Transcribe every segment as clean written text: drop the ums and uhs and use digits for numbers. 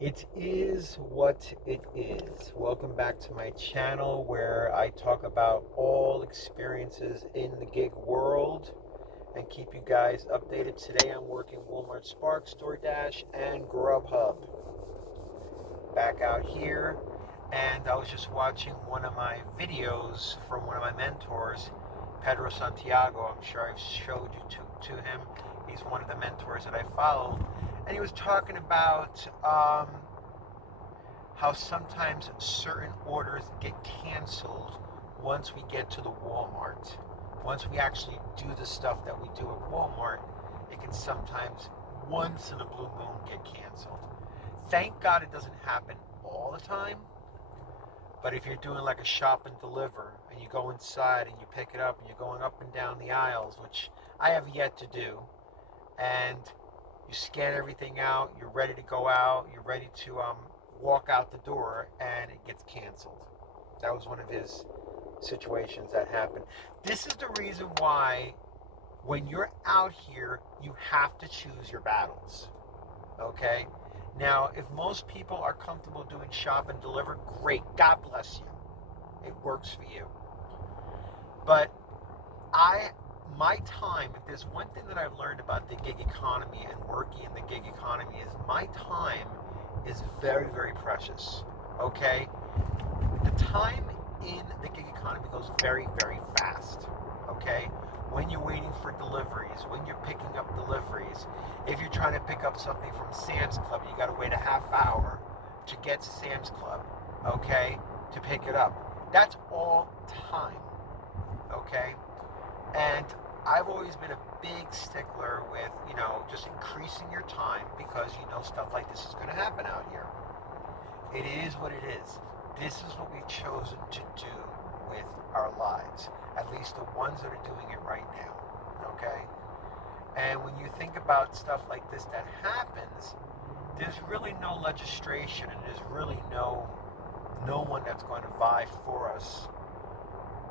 It is what it is. Welcome back to my channel where I talk about all experiences in the gig world and keep you guys updated. Today I'm working Walmart Sparks, DoorDash, and Grubhub. Back out here, and I was just watching one of my videos from one of my mentors, Pedro Santiago. I'm sure I've showed you to him. He's one of the mentors that I follow, and he was talking about how sometimes certain orders get canceled once we get to the Walmart. Once we actually do the stuff that we do at Walmart, it can sometimes, once in a blue moon, get canceled. Thank God it doesn't happen all the time, but if you're doing like a shop and deliver and you go inside and you pick it up and you're going up and down the aisles, which I have yet to do, and you scan everything out, you're ready to go out, you're ready to walk out the door, and it gets canceled. That was one of his situations that happened. This is the reason why when you're out here, you have to choose your battles. Okay? Now, if most people are comfortable doing shop and deliver, great. God bless you. It works for you. But I my time, if there's one thing that I've learned about the gig economy and working in the gig economy, is my time is very, very precious. Okay? The time in the gig economy goes very, very fast. Okay? When you're waiting for deliveries, when you're picking up deliveries, if you're trying to pick up something from Sam's Club, you got to wait a half hour to get to Sam's Club, okay, to pick it up. That's all time, okay? And I've always been a big stickler with, just increasing your time because stuff like this is going to happen out here. It is what it is. This is what we've chosen to do with our lives, at least the ones that are doing it right now, okay? And when you think about stuff like this that happens, there's really no legislation and there's really no one that's going to vie for us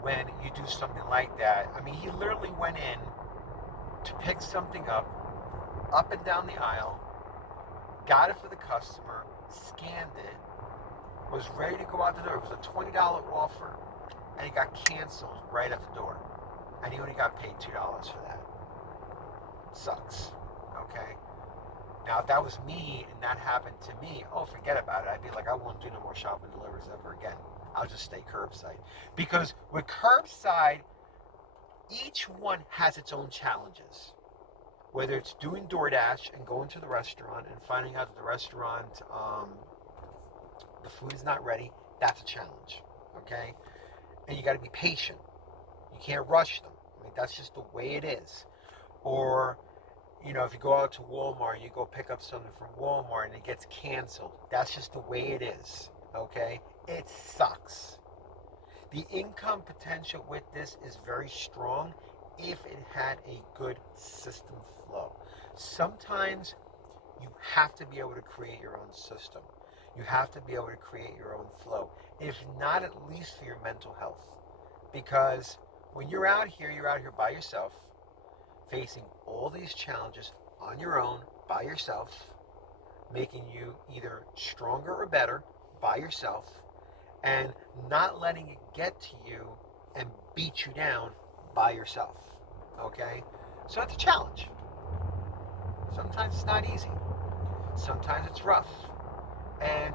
when you do something like that. I mean, he literally went in to pick something up and down the aisle, got it for the customer, scanned it, was ready to go out the door. It was a $20 offer, and it got canceled right at the door. And he only got paid $2 for that. Sucks. Okay? Now, if that was me and that happened to me, oh, forget about it. I'd be like, I won't do no more shop and delivers ever again. I'll just stay curbside. Because with curbside, each one has its own challenges. Whether it's doing DoorDash and going to the restaurant and finding out that the restaurant, the food is not ready, that's a challenge. Okay? And you got to be patient. You can't rush them. I mean, that's just the way it is. Or, if you go out to Walmart and you go pick up something from Walmart and it gets canceled, that's just the way it is. Okay? It sucks. The income potential with this is very strong if it had a good system flow. Sometimes you have to be able to create your own system. You have to be able to create your own flow. If not, at least for your mental health. Because when you're out here by yourself, facing all these challenges on your own, by yourself, making you either stronger or better by yourself, and not letting it get to you and beat you down by yourself. Okay? So it's a challenge. Sometimes it's not easy. Sometimes it's rough. And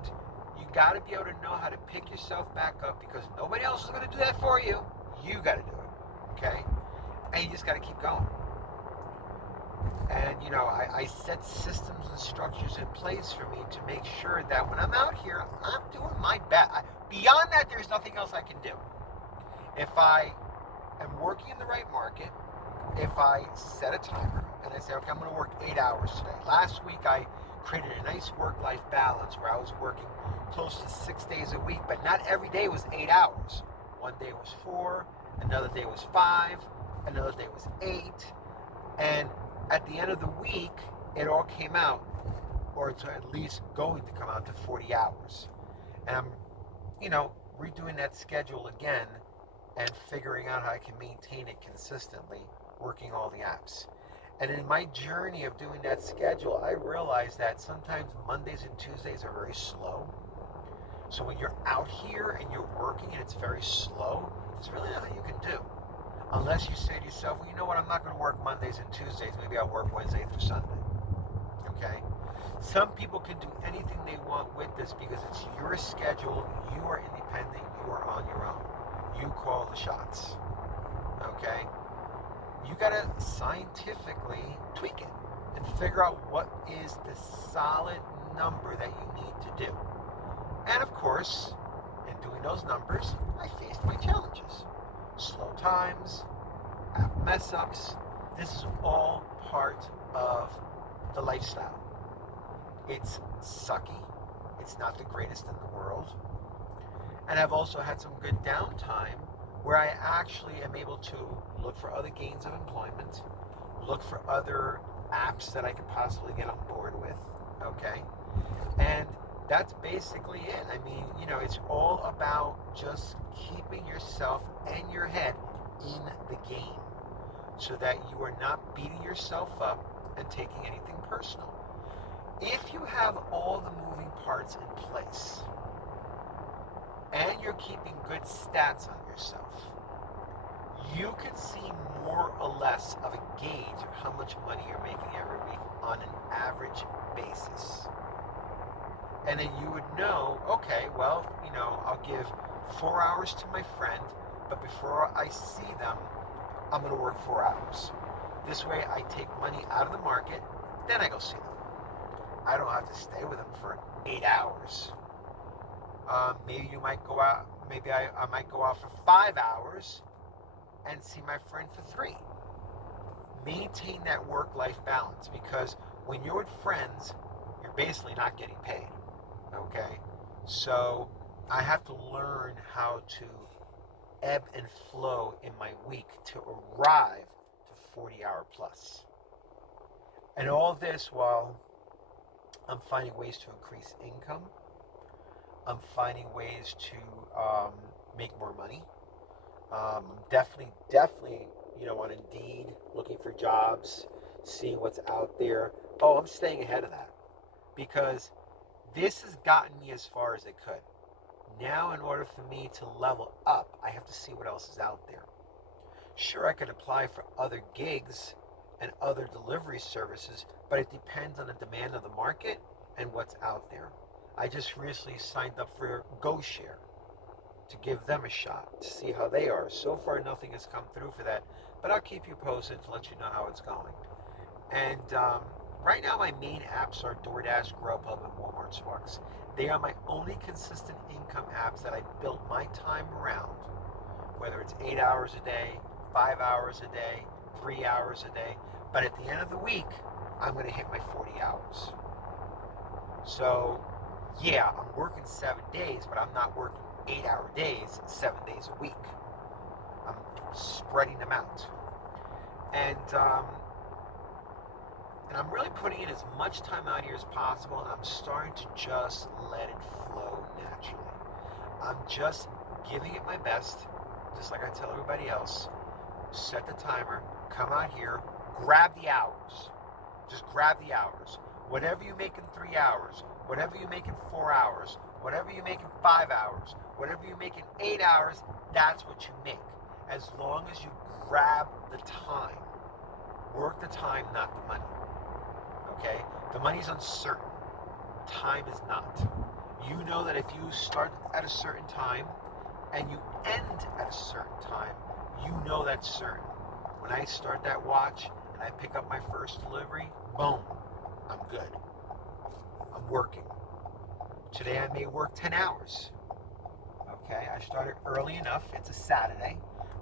you got to be able to know how to pick yourself back up because nobody else is going to do that for you. You got to do it. Okay? And you just got to keep going. And, I set systems and structures in place for me to make sure that when I'm out here, I'm doing my best. Beyond that, there's nothing else I can do. If I am working in the right market, if I set a timer and I say, okay, I'm going to work 8 hours today. Last week, I created a nice work-life balance where I was working close to 6 days a week, but not every day was 8 hours. One day was 4, another day was 5, another day was 8, and at the end of the week, it all came out, or it's at least going to come out to 40 hours. And I'm, redoing that schedule again and figuring out how I can maintain it consistently, working all the apps. And in my journey of doing that schedule, I realized that sometimes Mondays and Tuesdays are very slow. So when you're out here and you're working and it's very slow, there's really nothing you can do. Unless you say to yourself, well, you know what, I'm not going to work Mondays and Tuesdays. Maybe I'll work Wednesday through Sunday. Okay? Some people can do anything they want with this because it's your schedule. You are independent. You are on your own. You call the shots. Okay? You got to scientifically tweak it and figure out what is the solid number that you need to do. And of course, in doing those numbers, I faced my challenges. Slow times, app mess ups. This is all part of the lifestyle. It's sucky. It's not the greatest in the world. And I've also had some good downtime where I actually am able to look for other gains of employment, look for other apps that I could possibly get on board with, okay? And that's basically it. I mean, you know, it's all about just keeping yourself and your head in the game so that you are not beating yourself up and taking anything personal. If you have all the moving parts in place and you're keeping good stats on yourself, you can see more or less of a gauge of how much money you're making every week on an average basis. And then you would know, okay, well, you know, I'll give 4 hours to my friend, but before I see them, I'm going to work 4 hours. This way I take money out of the market, then I go see them. I don't have to stay with them for 8 hours. Maybe you might go out, maybe I might go out for 5 hours and see my friend for 3. Maintain that work-life balance, because when you're with friends, you're basically not getting paid. Okay, so I have to learn how to ebb and flow in my week to arrive to 40-hour plus. And all this while I'm finding ways to increase income. I'm finding ways to make more money. Definitely, you know, on Indeed, looking for jobs, seeing what's out there. Oh, I'm staying ahead of that because this has gotten me as far as it could. Now, in order for me to level up, I have to see what else is out there. Sure, I could apply for other gigs and other delivery services, but it depends on the demand of the market and what's out there. I just recently signed up for GoShare to give them a shot, to see how they are. So far, nothing has come through for that, but I'll keep you posted to let you know how it's going. And right now, my main apps are DoorDash, Grubhub, and Walmart Sparks. They are my only consistent income apps that I built my time around, whether it's 8 hours a day, 5 hours a day, 3 hours a day. But at the end of the week, I'm going to hit my 40 hours. So, yeah, I'm working 7 days, but I'm not working 8-hour days, 7 days a week. I'm spreading them out. And I'm really putting in as much time out here as possible, and I'm starting to just let it flow naturally. I'm just giving it my best, just like I tell everybody else. Set the timer, come out here, grab the hours. Just grab the hours. Whatever you make in 3 hours, whatever you make in 4 hours, whatever you make in 5 hours, whatever you make in 8 hours, that's what you make. As long as you grab the time. Work the time, not the money. Okay? The money's uncertain. Time is not. You know that if you start at a certain time and you end at a certain time, you know that's certain. When I start that watch and I pick up my first delivery, boom, I'm good. I'm working. Today I may work 10 hours. Okay, I started early enough. It's a Saturday.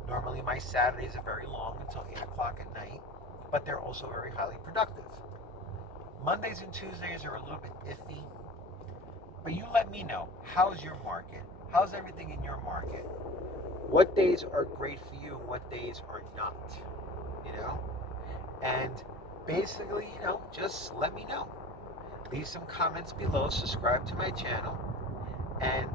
Normally my Saturdays are very long until 8 o'clock at night, but they're also very highly productive. Mondays and Tuesdays are a little bit iffy, but you let me know. How's your market? How's everything in your market? What days are great for you and what days are not? You know? And basically, you know, just let me know. Leave some comments below, subscribe to my channel, and,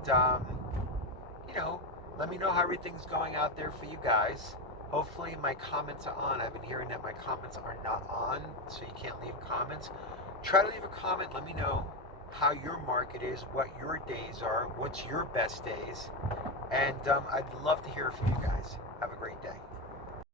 you know, let me know how everything's going out there for you guys. Hopefully my comments are on. I've been hearing that my comments are not on, so you can't leave comments. Try to leave a comment. Let me know how your market is, what your days are, what's your best days. And I'd love to hear from you guys. Have a great day.